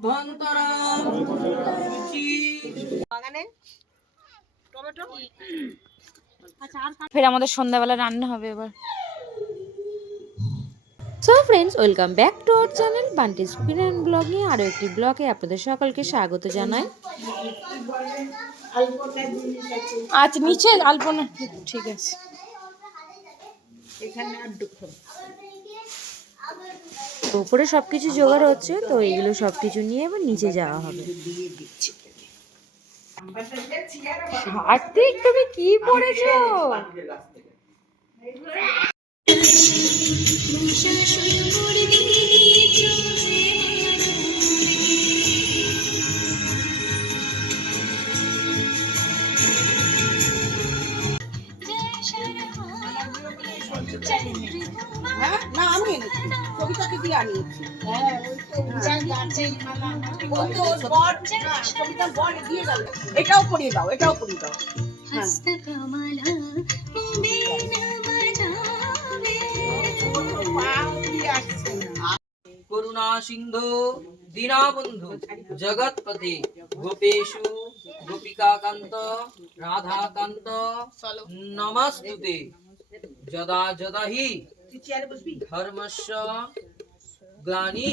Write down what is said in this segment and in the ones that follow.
অভ্যন্তরম বাগানে টমেটো। ফের আমাদের সন্ধ্যাবেলা রান্না হবে এবার। So friends, welcome back to our channel Bunty's cooking and blog নিয়ে আরও একটি ব্লগে আপনাদের সকলকে স্বাগত জানাই। আচ্ছা নিচে আলপনা, ঠিক আছে। তো উপরে সবকিছু জোগাড় হচ্ছে, তো এইগুলো সবকিছু নিয়ে এবার নিচে যাওয়া হবে। কার্তিক, তুমি কি পড়েছো? না আমি এনেছি, কবিতাকে দিয়ে আনিয়েছি। এটাও পরিয়ে দাও, এটাও পরিয়ে দাও। করুণা সিন্ধু দীনবন্ধু জগৎপতি গোপেশু গোপিকাকান্ত রাধাকান্ত নমস্তুতে যদা যদা হি ধর্মস্য গ্লানি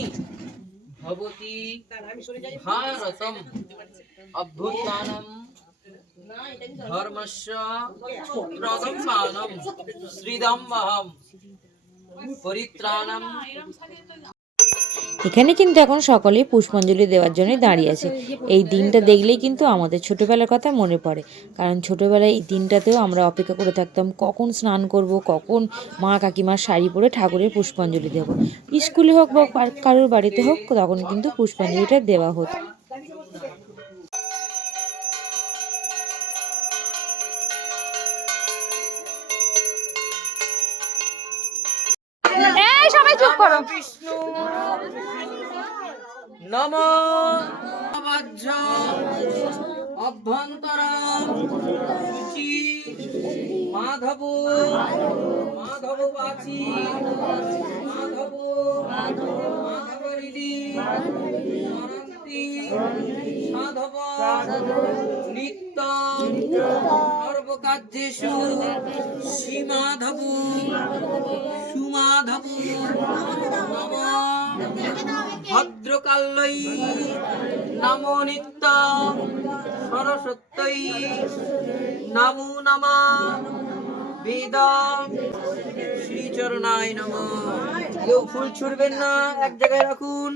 ভবতি ভারতম অভ্যুত্থানম ধর্মস্য প্রদম্বানম শ্রীদম্বহম পরিত্রাণম। এখানে কিন্তু এখন সকলেই পুষ্পাঞ্জলি দেওয়ার জন্য দাঁড়িয়ে আছে। এই দিনটা দেখলেই কিন্তু আমাদের ছোটবেলার কথা মনে পড়ে, কারণ ছোটবেলায় এই দিনটাতেও আমরা অপেক্ষা করে থাকতাম কখন স্নান করব, কখন মা কাকিমার শাড়ি পরে ঠাকুরের পুষ্পাঞ্জলি দেব। স্কুলে হোক বা কারোর বাড়িতে হোক, তখন কিন্তু পুষ্পাঞ্জলিটা দেওয়া হতো। সবাই চুপ করো। বিষ্ণু নমো বজ্র অভ্যন্তরম মাধব মাধব পাচি মাধব মাধবরিদি সরন্তি সাধব নিত্য সর্বকার্যেষু শ্রীমাধব সুমাধব নম ভদ্রকাল্যই নমো নিত্য সরস্বত্যই নমো নমঃ বেদ শ্রীচরণায় নমঃ। কেউ ফুল ছুড়বেন না, এক জায়গায় রাখুন।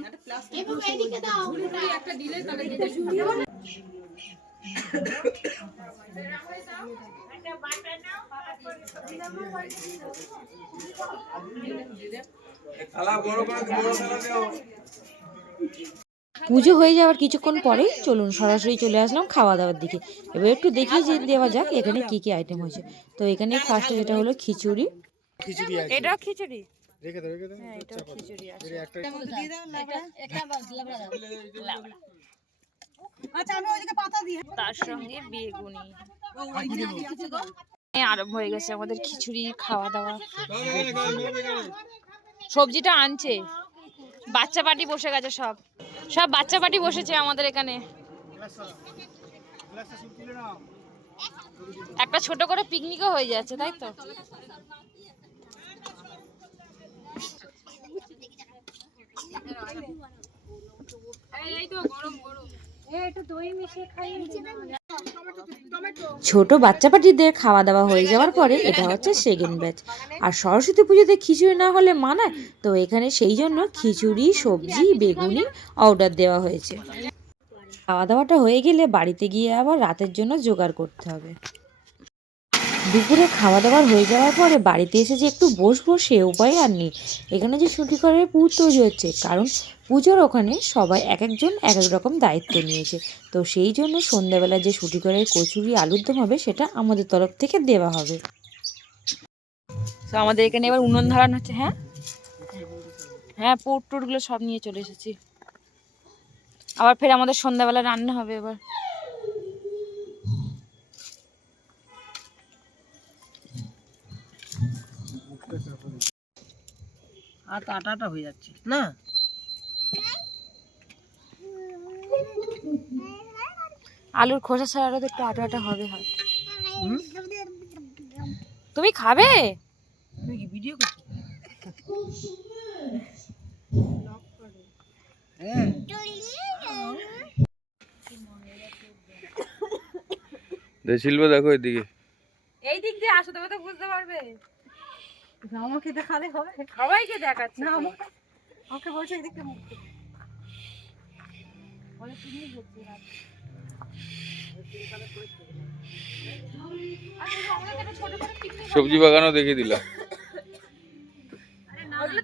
পুজো হয়ে যাওয়ার কিছুক্ষণ পরেই চলুন সরাসরি চলে আসলাম খাওয়া দাওয়ার দিকে। এবার একটু দেখিয়ে যে দেওয়া যাক এখানে কি কি আইটেম হয়েছে। তো এখানে ফার্স্টে যেটা হলো খিচুড়ি, এটাও খিচুড়ি, হ্যাঁ এটাও খিচুড়ি আছে। তার সঙ্গে বেগুনি। আরম্ভ হয়ে গেছে আমাদের খিচুড়ি খাওয়া দাওয়া। সবজিটা আনছে, বাচ্চা পার্টি বসে গেছে, সব সব বাচ্চা পার্টি বসেছে আমাদের এখানে। একটা ছোট করে পিকনিকও হয়ে যাচ্ছে, তাই তো। ছোট বাচ্চা পাটিদের খাওয়া দাওয়া হয়ে যাওয়ার পরে এটা হচ্ছে সেকেন্ড ব্যাচ। আর সরস্বতী পুজোতে খিচুড়ি না হলে মানায়, তো এখানে সেই জন্য খিচুড়ি, সবজি, বেগুনি অর্ডার দেওয়া হয়েছে। খাওয়া দাওয়াটা হয়ে গেলে বাড়িতে গিয়ে আবার রাতের জন্য জোগাড় করতে হবে। দুপুরে খাওয়া দাওয়ার হয়ে যাওয়ার পরে বাড়িতে এসে যে একটু বসবো সে উপায় আর নেই। এখানে যে সুটিকরের পুর তৈরি হচ্ছে, কারণ পুজোর ওখানে সবাই এক একজন এক এক রকম দায়িত্ব নিয়েছে। তো সেই জন্য সন্ধ্যাবেলা যে সুটিকরের কচুরি আলুর দম হবে সেটা আমাদের তরফ থেকে দেওয়া হবে। তো আমাদের এখানে এবার উনুন ধরানো হচ্ছে। হ্যাঁ হ্যাঁ, পুর টুরগুলো সব নিয়ে চলে এসেছি। আবার ফের আমাদের সন্ধ্যাবেলা রান্না হবে এবার। আর আটাটা হয়ে যাচ্ছে না। আলুর খোসা ছাড়াটা তো একটু আটা আটা হবে হয়। তুমি খাবে? তুমি কি ভিডিও করছো? হ্যাঁ শিল্প দেখো এদিকে। এই দিক দিয়ে আসো, তবে তো বুঝতে পারবে। আমাকে দেখালে হবে? সবাইকে দেখাচ্ছি না আমাকে বলছে এদিকে মুখ বলে তুমি বলছি না। সবজি বাগানও দেখিয়ে দিলাম।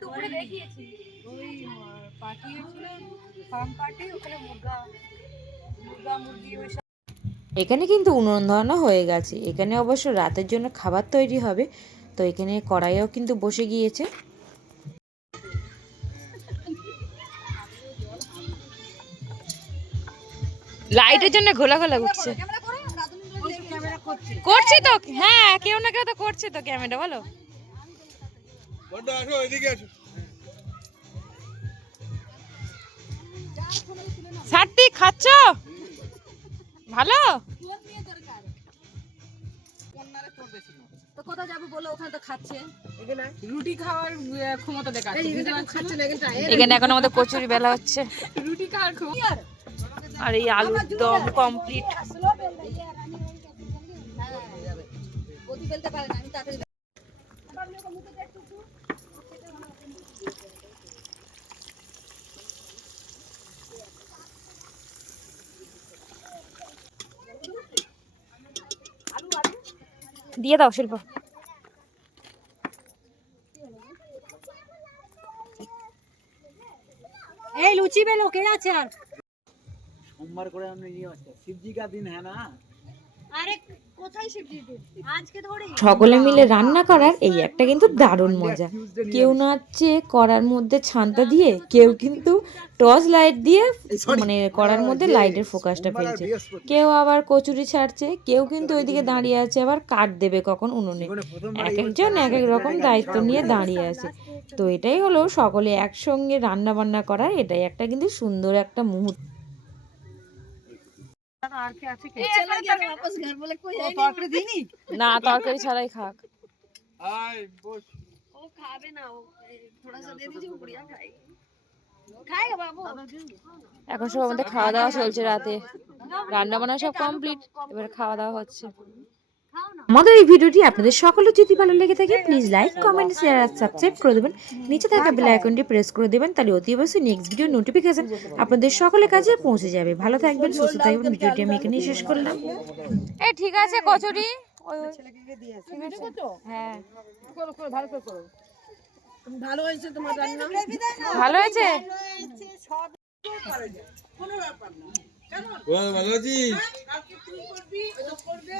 দুপুরে দেখিয়েছি। ওই পার্টি হয়েছিল, ফার্ম পার্টি, ওখানে মুরগি ওই এখানে কিন্তু উনুন ধরানো হয়ে গেছে। এখানে অবশ্য রাতের জন্য খাবার তৈরি হবে। তো এখানে কড়াইও কিন্তু বসে গিয়েছে। লাইটের জন্য ঘোলা ঘোলা উঠছে। করছে তো, হ্যাঁ কেউ না কেউ তো করছে তো ক্যামেরা, বলো। সার্থিক খাচ্ছ ভালো? তো কোথায় যাবো বলো, ওখানে তো খাচ্ছে। রুটি খাওয়ার ক্ষমতা দেখাচ্ছে, খাচ্ছে না এখানে এখন আমাদের কচুরি বেলা হচ্ছে। রুটি খাওয়ার ক্ষমতা। আর এই আলুর দম কমপ্লিট। দিয়ে দাও শিল্প। এই लूची में लोग क्या আছে আর सोमवार করে हमने ये शिवजी का दिन है ना। আরে কোথায় শিবজি দিন আজকে ধরে সকলে মিলে রান্না করার এই একটা কিন্তু দারুণ মজা। কেউ নাচছে কড়ার মধ্যে ছান্তা দিয়ে, কেউ কিন্তু টর্চ লাইট দিয়ে মানে কড়ার মধ্যে লাইটের ফোকাসটা ফেলছে, কেউ আবার কচুরি ছাড়ছে, কেউ কিন্তু ওইদিকে দাঁড়িয়ে আছে আবার কাঠ দেবে কখন উনুনে। এক একজন এক এক রকম দায়িত্ব নিয়ে দাঁড়িয়ে আছে। তো এটাই হলো সকলে একসঙ্গে রান্না বান্না করার, এটাই একটা কিন্তু সুন্দর একটা মুহূর্ত। আর কি আছে কি চলে গেল वापस घर बोले कोई है तরকারি দিইনি না তরকারি ছাড়াই খাক। আয় বস। ও খাবে না, ও थोड़ा सा दे दीजिए, वो बढ़िया खाएगी। खाएगा बाबू। এখন সব আমাদের খাওয়া দাওয়া চলছে রাতে, রান্না বান্না সব কমপ্লিট, এবার খাওয়া দাওয়া হচ্ছে। আমাদের এই ভিডিওটি আপনাদের সকলের যদি ভালো লেগে থাকে প্লিজ লাইক কমেন্ট শেয়ার আর সাবস্ক্রাইব করে দেবেন। নিচে থাকা বেল আইকনটি প্রেস করে দেবেন, তাহলে অতি অবশ্যই নেক্সট ভিডিও নোটিফিকেশন আপনাদের সকলের কাছে পৌঁছে যাবে। ভালো থাকবেন, সুস্থ থাকবেন। ভিডিওটি আমি এখানেই শেষ করলাম। এই ঠিক আছে কচুরি ওই ছেলেকে দিয়ে আছে হ্যাঁ করো করো ভালো করে করো। ভালো হয়েছে তোমার রান্না, ভালো হয়েছে। সব পারে যায় কোনো ব্যাপার না। ভালো আছিস? কালকে তুই করবি, ও করবে,